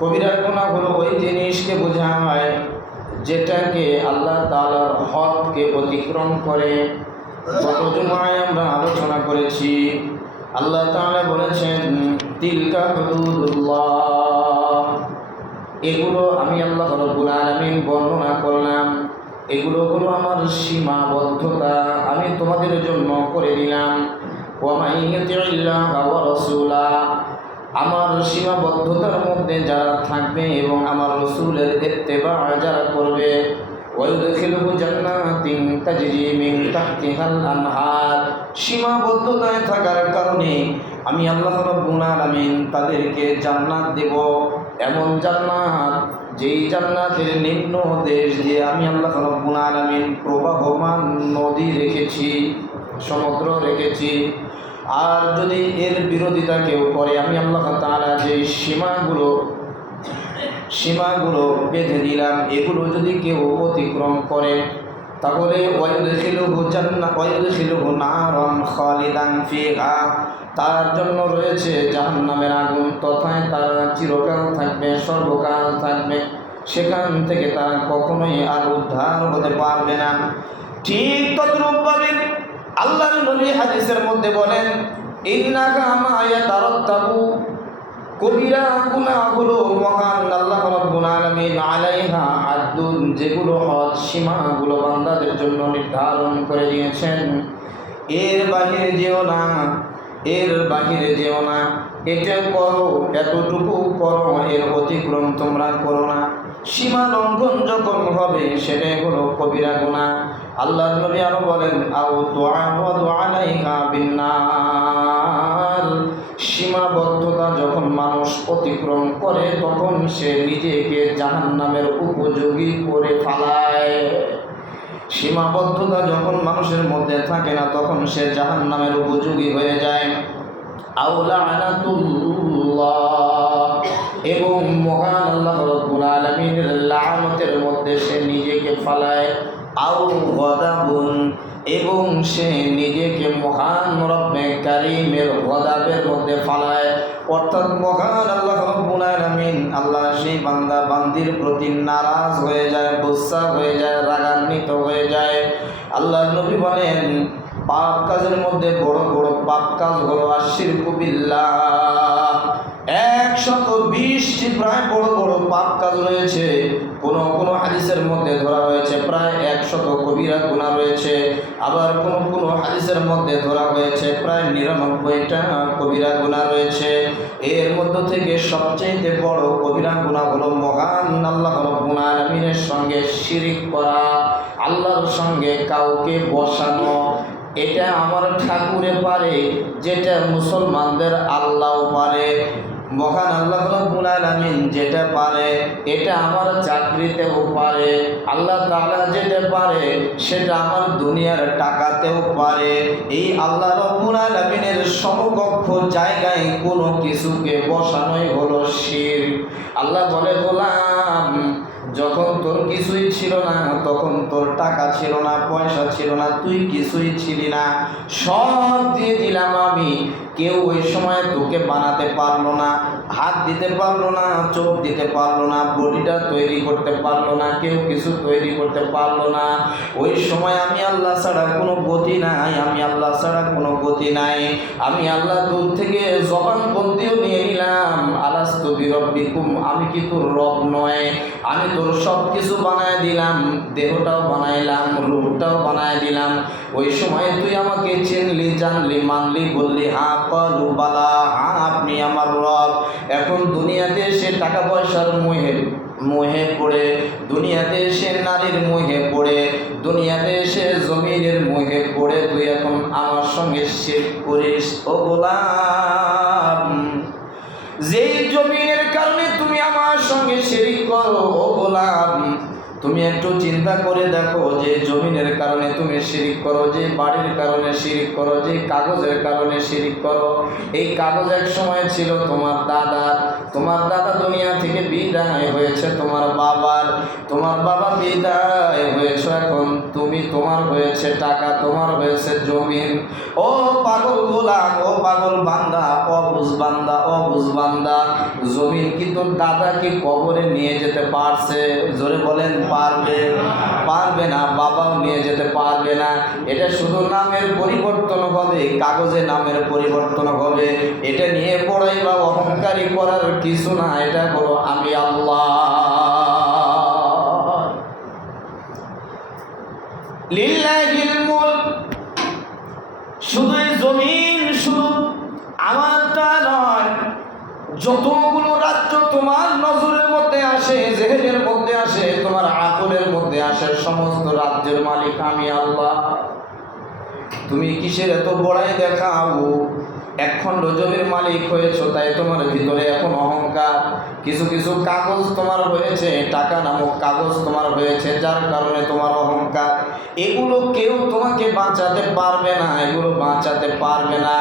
কবিরা গুনাহ হলো ওই জিনিসকে বোঝায় যেটাকে আল্লাহ তাআলার হককে অতিক্রম করে। গত জুমায় আমরা আলোচনা করেছি, আল্লাহ তাআলা বলেছেন তিলকা হুদুদুল্লাহ, এগুলো আমি আল্লাহ রাব্বুল আলামিন বর্ণনা করলাম, এগুলো হলো আমার সীমাবদ্ধতা, আমি তোমাদের জন্য করে দিলাম। ওয়া মান ইউতিইল্লাহা ওয়া রাসূলা, আমার সীমাবদ্ধতার মধ্যে যারা থাকবে এবং আমার রাসূলের ইত্তেবা যারা করবে, ওয়ায়ুদখিলুহু জান্নাতিন তাজরি মিন তাহতিহাল আনহার, সীমাবদ্ধতায় থাকার কারণে আমি আল্লাহ রাব্বুল আলামিন তাদেরকে জান্নাত দেব, এমন জান্নাত যেই জান্নাতের নিম্ন দেশ দিয়ে আমি আল্লাহ রাব্বুল আলামিন প্রবাহমান নদী রেখেছি, সমুদ্র রেখেছি। আর যদি এর বিরোধিতা কেউ করে, আমি আল্লাহ তাআলা যে সীমাগুলো বেঁধে দিলাম, এগুলো যদি কেউ অতিক্রম করে, তাহলে ওয়ায়ুদখিলুহু নারান খালিদান ফিহা, তার জন্য রয়েছে জাহান্নামের আগুন, তথায় তারা চিরকাল থাকবে, সর্বকাল থাকবে, সেখান থেকে তারা কখনোই আর উদ্ধার হতে পারবে না। ঠিক তদ্রূপভাবে আল্লাহর নবী হাদিসের মধ্যে বলেন, ইন্নাকা মা ইয়াতারাত্তাবু, কবিরা গুনাহগুলো মহান আল্লাহ রাব্বুল আলামিন আলাইহা হাদ্দুন, যেগুলো হদ সীমাগুলো বান্দাদের জন্য নির্ধারণ করে দিয়েছেন, এর বাহিরে যেও না, এর বাহিরে যেও না, এটা করো, এতটুকু করো, এর অতিক্রম তোমরা করো না। সীমা লঙ্ঘন যখন হবে সেটাই হলো কবিরা গুনাহ। আল্লাহর নবী আরো বলেন, আও তুআওয়াদু আলাইহা বিন্নার, সীমাবদ্ধতা যখন মানুষ অতিক্রম করে তখন সে নিজেকে জাহান্নামের উপযোগী করে ফেলায়। সীমাবদ্ধতা যখন মানুষের মধ্যে থাকে না তখন সে জাহান্নামের উপযোগী হয়ে যায়। আও লাআনাতুল্লাহ, এবং মহান আল্লাহ রাব্বুল আলামিনের লাআনতের মধ্যে সে নিজেকে ফেলায়। আও গাদাবুন, এবং সে নিজেকে মহান রব্বে কারীমের গদাবের মধ্যে ফেলায়, অর্থাৎ মহান আল্লাহ রাব্বুল আলামিন, আল্লাহ সেই বান্দা বান্দির প্রতি নারাজ হয়ে যায়, গুসা হয়ে যায়, রাগান্বিত হয়ে যায়। আল্লাহ নবী বলেন, পাপ কাজের মধ্যে বড় বড় পাপ কাজ হলো আশিরকু বিল্লাহ, 120টি প্রায় বড় বড় পাপ কাজ রয়েছে। কোন কোন হাদিসের মধ্যে ধরা হয়েছে প্রায় 100 কবিরা গুনাহ রয়েছে, আবার কোন কোন হাদিসের মধ্যে ধরা হয়েছে প্রায় 99টা কবিরা গুনাহ রয়েছে। এর মধ্য থেকে সবচেয়ে বড় কবিরা গুনাহ হলো মহান আল্লাহ রাব্বুল আলামিনের সঙ্গে শিরিক করা, আল্লাহর সঙ্গে কাউকে বসানো। এটা আমার ঠাকুরে পারে, যেটা মুসলমানদের আল্লাহও পারে। মহান আল্লাহ রাব্বুল আলামিন যেটা পারে এটা আমার চাকরিতেও পারে, আল্লাহ তাআলা যেটা পারে সেটা আমার দুনিয়ার টাকাতেও পারে। এই আল্লাহ রাব্বুল আলামিনের সমকক্ষ জায়গায় কোনো কিছুকে বসানোই হলো শিরক। আল্লাহ বলে, গোলাম, যখন তোর কিছুই ছিল না, তখন তোর টাকা ছিল না, পয়সা ছিল না, তুই কিছুই ছিলি না, সব দিয়ে দিলাম আমি। কেউ ওই সময় তোকে বানাতে পারলো না, হাত দিতে পারলো না, চোখ দিতে পারলো না, বডিটা তৈরি করতে পারলো না, কেউ কিছু তৈরি করতে পারলো না। ওই সময় আমি আল্লাহ ছাড়া কোনো গতি নাই, আমি আল্লাহ ছাড়া কোনো গতি নাই। আমি আল্লাহ দূর থেকে জবানবন্দিও নিয়ে নিলাম, আলাস্তু বিরব্বিকুম, আমি কি তোর রব নয়? আমি তোর সব কিছু বানায় দিলাম, দেহটাও বানাইলাম, রূপটাও বানায় দিলাম। ওই সময় তুই আমাকে চিনলি, জানলি, মানলি, বললি হা ক্বালু বালা, হ্যাঁ আপনি আমার রব। এখন দুনিয়াতে এসে টাকা পয়সার মোহে পড়ে, দুনিয়াতে এসে নারীর মোহে পড়ে, দুনিয়াতে এসে জমিনের মোহে পড়ে তুই এখন আমার সঙ্গে শিরক করিস। ও গোলাম, যেই জমিনের কারণে তুমি আমার সঙ্গে শিরক করো, ও গোলাম, তুমি একটু চিন্তা করে দেখো, যে জমিনের কারণে তুমি শিরক করো, যে বাড়ির কারণে শিরক করো, যে কাগজের কারণে শিরক করো, এই কাগজ এক সময় ছিল তোমার দাদা দুনিয়া থেকে বিদায় হয়েছে তোমার বাবার, তোমার বাবা বিদায় হয়েছে, এখন তুমি, তোমার হয়েছে টাকা, তোমার হয়েছে জমিন। ও পাগল গোলাম, ও পাগল বান্দা, অবুঝ বান্দা, অবুঝ বান্দা, জমিন কি তোর দাদা কি কবরে নিয়ে যেতে পারছে? জোরে বলেন পারবে? পারবে না। বাবাও নিয়ে যেতে পারবে না। এটা শুধু নামের পরিবর্তন হবে, কাগজে নামের পরিবর্তন হবে। এটা নিয়ে পড়াই বা অহংকারী করার কিছু না। এটা বলো আমি আল্লাহ। লিল্লাহিল মুলক, শুধু জমিন শুধু আমারটা নয়, যতগুলো রাজ্য তোমার নজরের মধ্যে আসে, জেহেনের মধ্যে আসে, তোমার আকলের মধ্যে আসে, সমস্ত রাজ্যের মালিক আমি আল্লাহ। তুমি কিসের এত বড়াই দেখাও? এক খণ্ড জমির মালিক হয়েছ, তাই তোমার ভিতরে এখন অহংকার। কিছু কিছু কাগজ তোমার হয়েছে, টাকা নামক কাগজ তোমার হয়েছে, যার কারণে তোমার অহংকার। এগুলো কেউ তোমাকে বাঁচাতে পারবে না, এগুলো বাঁচাতে পারবে না।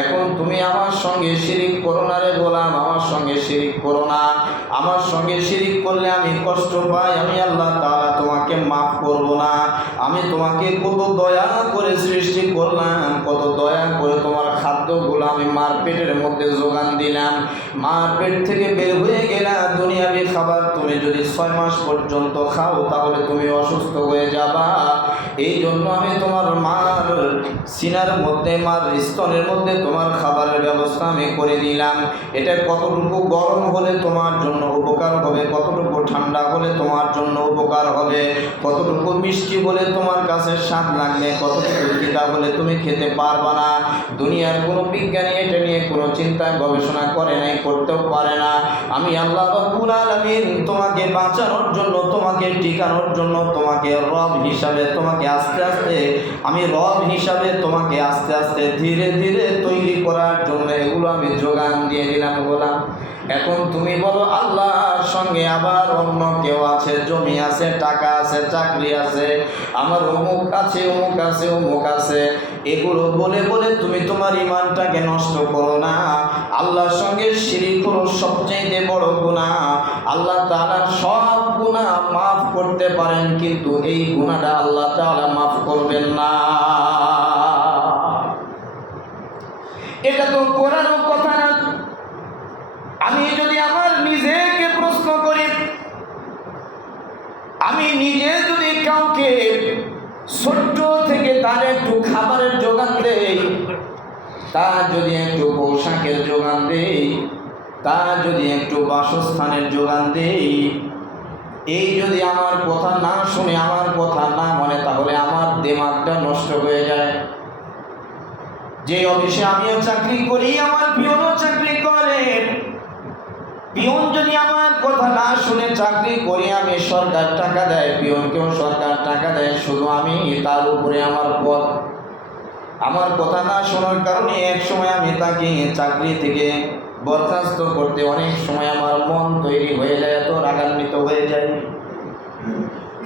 এখন তুমি আমার সঙ্গে শিরিক করো না রে গোলাম, আমার সঙ্গে শিরিক করো না। আমার সঙ্গে শিরিক করলে আমি কষ্ট পাই, আমি আল্লাহ তাআলা তোমাকে মাফ করব না। আমি তোমাকে কত দয়া করে সৃষ্টি করলাম, কত দয়া করে তোমার খাদ্যগুলো আমি মার পেটের মধ্যে যোগান দিলাম। মার পেট থেকে বের হয়ে গেলা দুনিয়াবি খাবার তুমি যদি 6 মাস পর্যন্ত খাও তাহলে তুমি অসুস্থ হয়ে যাবা। এই জন্য আমি তোমার মার সিনার মধ্যে, মার স্তনের মধ্যে তোমার খাবারের ব্যবস্থা আমি করে দিলাম। এটা কতটুকু গরম হলে তোমার জন্য উপকার হবে, কতটুকু ঠান্ডা হলে তোমার জন্য উপকার হবে, কতটুকু মিষ্টি বলে তোমার কাছে স্বাদ লাগবে, কতটুকু তিতা বলে তুমি খেতে পারবা না। দুনিয়ার কোনো বিজ্ঞানী এটা নিয়ে কোনো চিন্তা গবেষণা করে নাই, করতেও পারে না। আমি আল্লাহ রাব্বুল আলামিন তোমাকে বাঁচানোর জন্য, তোমাকে টিকানোর জন্য, তোমাকে রব হিসাবে, তোমাকে আস্তে আস্তে, আমি রব হিসাবে তোমাকে আস্তে আস্তে ধীরে ধীরে তৈরি করার জন্য এগুলো আমি যোগান দিয়ে দিলাম গোলাম। এখন তুমি বলো আল্লাহর সঙ্গে আবার অন্য কেউ আছে, জমি আছে, টাকা আছে, চাকরি আছে, আমার অমুক আছে, অমুক আছে, অমুক আছে, এগুলো বলে বলে তুমি তোমার ঈমানটাকে নষ্ট করো না। আল্লাহর সঙ্গে শিরিক হলো সবচেয়ে বড় গুনাহ। আল্লাহ তাআলা সব গুনাহ মাফ করতে পারেন, কিন্তু এই গুনাহটা আল্লাহ তাআলা মাফ করবেন না। এটা তো করারও কথা না। আমি যদি আমার নিজেকে প্রশ্ন করি, আমি নিজে যদি কাউকে ছোট্ট থেকে তার একটু খাবারের যোগান দেই, তার যদি একটু পোশাকের যোগান দেই, তার যদি একটু বাসস্থানের যোগান দেই, এই যদি আমার কথা না শুনে, আমার কথা না মানে, তাহলে আমার দিমাগটা নষ্ট হয়ে যায়। যে অফিসে আমিও চাকরি করি, আমার পিয়নও চাকরি করে, পিয়ন যদি আমার কথা না শুনে চাকরি করি, আমি সরকার টাকা দেয়, পিয়নকেও সরকার টাকা দেয়, শুধু আমি তার উপরে আমার পদ। আমার কথা না শোনার কারণে এক সময় আমি তাকে চাকরি থেকে বরখাস্ত করতে অনেক সময় আমার মন তৈরি হয়ে যায়, এত রাগান্বিত হয়ে যায়।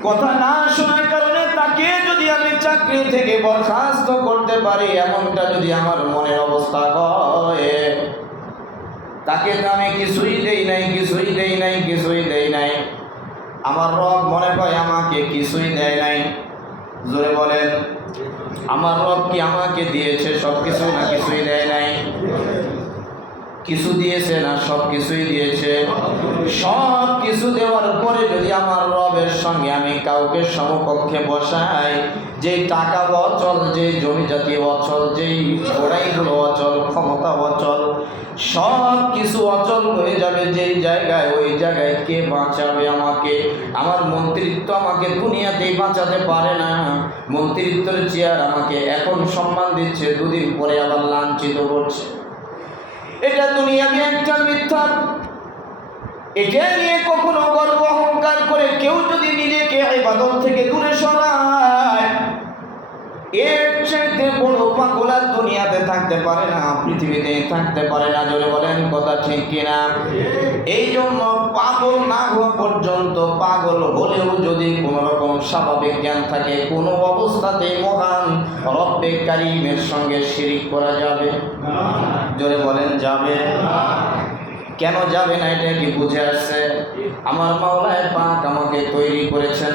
কথা না শোনার কারণে তাকে যদি আমি চাকরি থেকে বরখাস্ত করতে পারি, এমনটা যদি আমার মনের অবস্থা হয়, তাকে তো আমি কিছুই দেই নাই, কিছুই দেই নাই, কিছুই দেই নাই, আমার রব মনে হয় আমাকে কিছুই দেয় নাই। জোরে বলেন, আমার রব কি আমাকে দিয়েছে সব কিছু, না কিছুই দেয় নাই? কিছু দিয়েছে না সব কিছুই দিয়েছে? সব কিছু দেওয়ার পরে যদি আমার রবের সঙ্গে আমি কাউকে সমকক্ষে বসাই, যেই টাকা অচল, যেই জমি জাতীয় অচল, যেই ঘোড়াইগুলো অচল, ক্ষমতা অচল, সব কিছু অচল হয়ে যাবে যেই জায়গায়, ওই জায়গায় কে বাঁচাবে আমাকে? আমার মন্ত্রিত্ব আমাকে দুনিয়াতেই বাঁচাতে পারে না। মন্ত্রিত্বের চেয়ার আমাকে এখন সম্মান দিচ্ছে, দুদিন পরে আবার লাঞ্ছিত করছে। এটা দুনিয়াবি একটা মিথ্যা। এটা নিয়ে কখনো গর্ব অহংকার করে কেউ যদি নিজেকে ইবাদত থেকে দূরে সরায়, এর চাইতে বড় পাগল আর দুনিয়াতে থাকতে পারে না, পৃথিবীতে থাকতে পারে না। জোরে বলেন কথা ঠিক কিনা? এই জন্য পাগল না হওয়া পর্যন্ত, পাগল হলেও যদি কোনো রকম স্বাভাবিক জ্ঞান থাকে, কোনো অবস্থাতে মহান রব্বে কারীমের সঙ্গে শিরিক করা যাবে? জোরে বলেন যাবে? কেন যাবে না এটা কি বুঝে আসছে? আমার মাওলায় পাক আমাকে তৈরি করেছেন,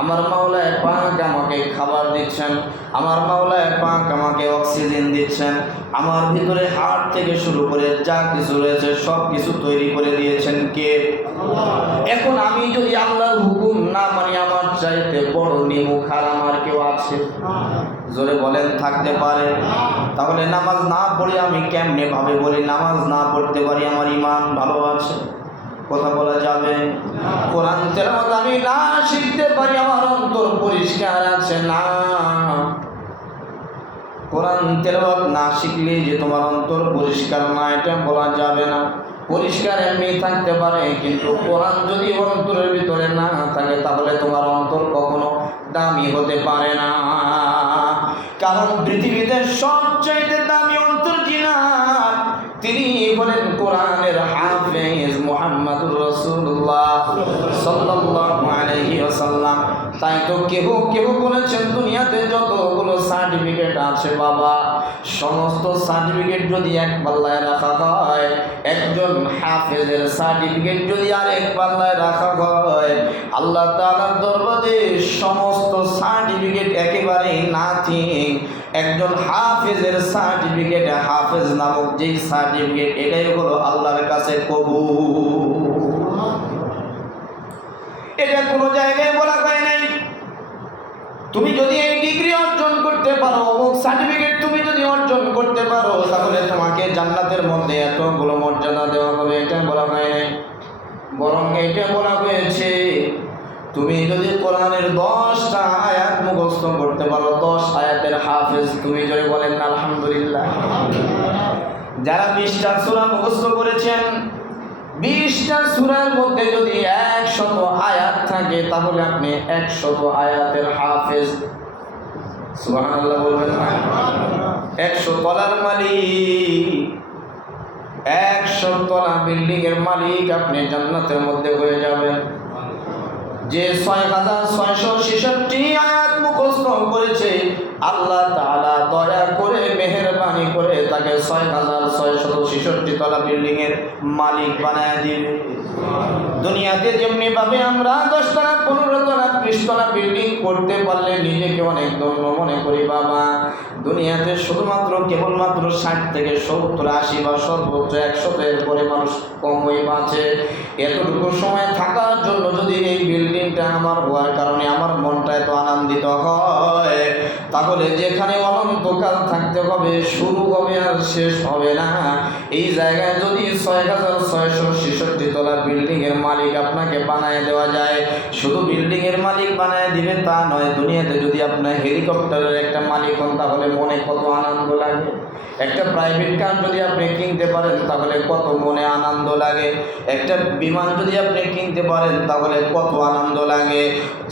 আমার মাওলায় পাক আমাকে খাবার দিচ্ছেন, আমার মাওলায় পাক আমাকে অক্সিজেন দিচ্ছেন, আমার ভিতরে হার্ট থেকে শুরু করে যা কিছু রয়েছে সব কিছু তৈরি করে দিয়েছেন কে? এখন আমি যদি আল্লাহর হুকুম না মানি, আমার চাইতে বড় নিমুখ আর আমার কেউ আছে? জোরে বলেন থাকতে পারে? তাহলে নামাজ না পড়ে আমি কেমনে ভাবে বলি নামাজ না পড়তে পারি আমার ইমান ভালো আছে? কথা বলা যাবে? কোরআন তেলাওয়াত আমি না শিখতে পারি আমার অন্তর পরিষ্কার আছে না? কোরআন তেলাওয়াত না শিখলে যে তোমার অন্তর পরিষ্কার না এটা বলা যাবে না। পরিষ্কার এমনি থাকতে পারে, কিন্তু কোরআন যদি অন্তরের ভিতরে না থাকে তাহলে তোমার অন্তর কখনো দামি হতে পারে না। কারণ পৃথিবীতে সবচাইতে দামি অন্তর জিনার, তিনি বলেন কোরআনের হাফেজ মুহাম্মদুর রাসূলুল্লাহ সাল্লাল্লাহু আলাইহি ওয়াসাল্লাম। তাই তো কেউ কেউ বলেছেন দুনিয়াতে যতগুলো সার্টিফিকেট আছে বাবা, সমস্ত সার্টিফিকেট যদি এক পাল্লায় রাখা হয়, একজন হাফেজের সার্টিফিকেট যদি আরেক পাল্লায় রাখা হয়, আল্লাহ তাআলার দরবারে সমস্ত সার্টিফিকেট একেবারেই নাথিং। একজন হাফেজের সার্টিফিকেট, হাফেজ নামক যেই সার্টিফিকেট, এটাই হলো আল্লাহর কাছে কবুল। এটা কোনো জায়গায় বলা হয় নাই তুমি যদি এই ডিগ্রি অর্জন করতে পারো, অমুক সার্টিফিকেট তুমি যদি অর্জন করতে পারো, তাহলে তোমাকে জান্নাতের মধ্যে এতগুলো মর্যাদা দেওয়া হবে, এটা বলা হয় নাই। বরং এটা বলা হয়েছে তুমি যদি কোরআনের 10টা আয়াত মুখস্থ করতে পারো, 10 আয়াতের হাফেজ তুমি যদি বলেন আলহামদুলিল্লাহ। যারা 20টা সূরা মুখস্থ করেছেন, 20টা সূরার মধ্যে যদি 100 আয়াত থাকে তাহলে আপনি 100 আয়াতের হাফেজ। সুবহানাল্লাহ বলবেন না? 100 তলার মালিক, 100 তলা বিল্ডিং এর মালিক আপনি জান্নাতের মধ্যে হয়ে যাবেন। যে 6666 আয়াত মুখস্থ করেছে, আল্লাহ তাআলা দয়া করে মেহেরবানি করে তাকে 6666 তলা বিল্ডিং এর মালিক বানায় দিবে। দুনিয়াতে যেমনি ভাবে আমরা 10 তলা 15 তলা 20 তলা বিল্ডিং করতে পারলে নিজেকে অনেক ধন্য মনে করি বাবা, দুনিয়াতে শুধুমাত্র কেবলমাত্র 60 থেকে 70 80 বা সর্বোচ্চ 100 এর পরে মানুষ কমই বাঁচে। এতটুকু সময় থাকার জন্য যদি এই বিল্ডিংটা আমার হওয়ার কারণে আমার মনটা এত আনন্দিত হয়, তাহলে যেখানে অনন্তকাল থাকতে হবে, শুরু হবে আর শেষ হবে না, এই জায়গায় যদি 6666 তলা বিল্ডিং এর মালিক আপনাকে বানায় দেওয়া যায়, শুধু বিল্ডিং এর মালিক বানায় দিবে তা নয়, দুনিয়াতে যদি আপনার হেলিকপ্টারের একটা মালিক হন তাহলে মনে কত আনন্দ লাগে। একটা প্রাইভেট কার যদি আপনি কিনতে পারেন তাহলে কত মনে আনন্দ লাগে। একটা বিমান যদি আপনি কিনতে পারেন তাহলে কত আনন্দ লাগে।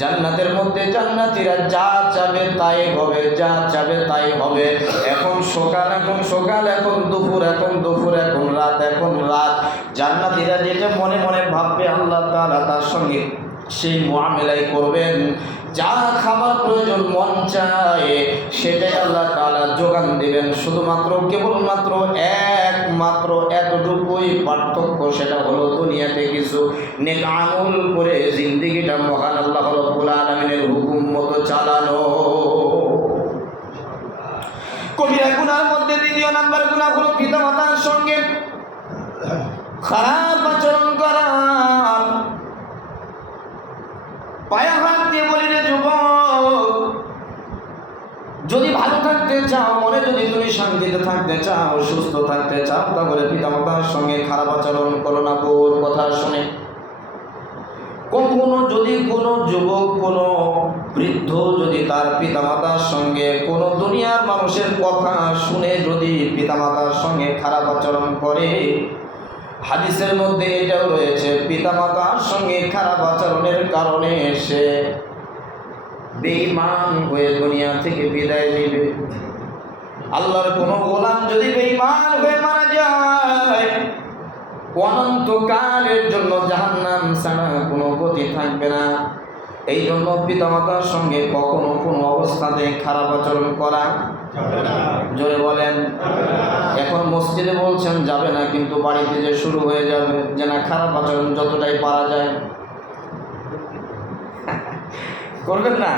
জান্নাতের মধ্যে জান্নাতীরা যা চাবে তাই হবে, যা চাবে তাই হবে। এখন সকাল, এখন সকাল, এখন দুপুর, এখন দুপুর, এখন রাত, এখন রাত। জান্নাতীরা যেটা মনে মনে ভাববে আল্লাহ তাআলা তার সঙ্গে সেই মুআমেলাই করবেন। যা খাবার প্রয়োজন মন চায় সেটাই আল্লাহ তাআলা যোগান দিবেন। শুধুমাত্র কেবলমাত্র একমাত্র এতটুকুই পার্থক্য, সেটা হলো দুনিয়াতে কিছু নেক আমল করে জিন্দেগিটা মহান আল্লাহ রাব্বুল আলামিনের হুকুম মতো চালানো। কবিরা গুনার মধ্যে দ্বিতীয় নাম্বার গুনাহ হলো পিতামাতার সঙ্গে খারাপ আচরণ করা। পায়া হাত দিয়ে বলি রে যুবক, যদি ভালো থাকতে চাও, মনে যদি তুমি শান্তিতে থাকতে চাও, সুস্থ থাকতে চাও, তাহলে পিতামাতার সঙ্গে খারাপ আচরণ করো না। ওর কথা শুনে কখনো যদি কোনো যুবক, কোনো বৃদ্ধ যদি তার পিতামাতার সঙ্গে কোনো দুনিয়ার মানুষের কথা শুনে যদি পিতামাতার সঙ্গে খারাপ আচরণ করে, হাদিসের মধ্যে এটাও রয়েছে পিতামাতার সঙ্গে খারাপ আচরণের কারণে সে বেঈমান হয়ে দুনিয়া থেকে বিদায় নেবে। আল্লাহর কোনো গোলাম যদি বেঈমান হয়ে মারা যায়, অনন্তকালের জন্য জাহান্নাম ছাড়া কোনো গতি থাকবে না। এই জন্য পিতামাতার সঙ্গে কখনো কোনো অবস্থাতে খারাপ আচরণ করা জোরে বলেন। এখন মসজিদে বলছেন যাবে না, কিন্তু বাড়িতে যে শুরু হয়ে যাবে যে না খারাপ আচরণ যতটাই পারা যায় করবেন না।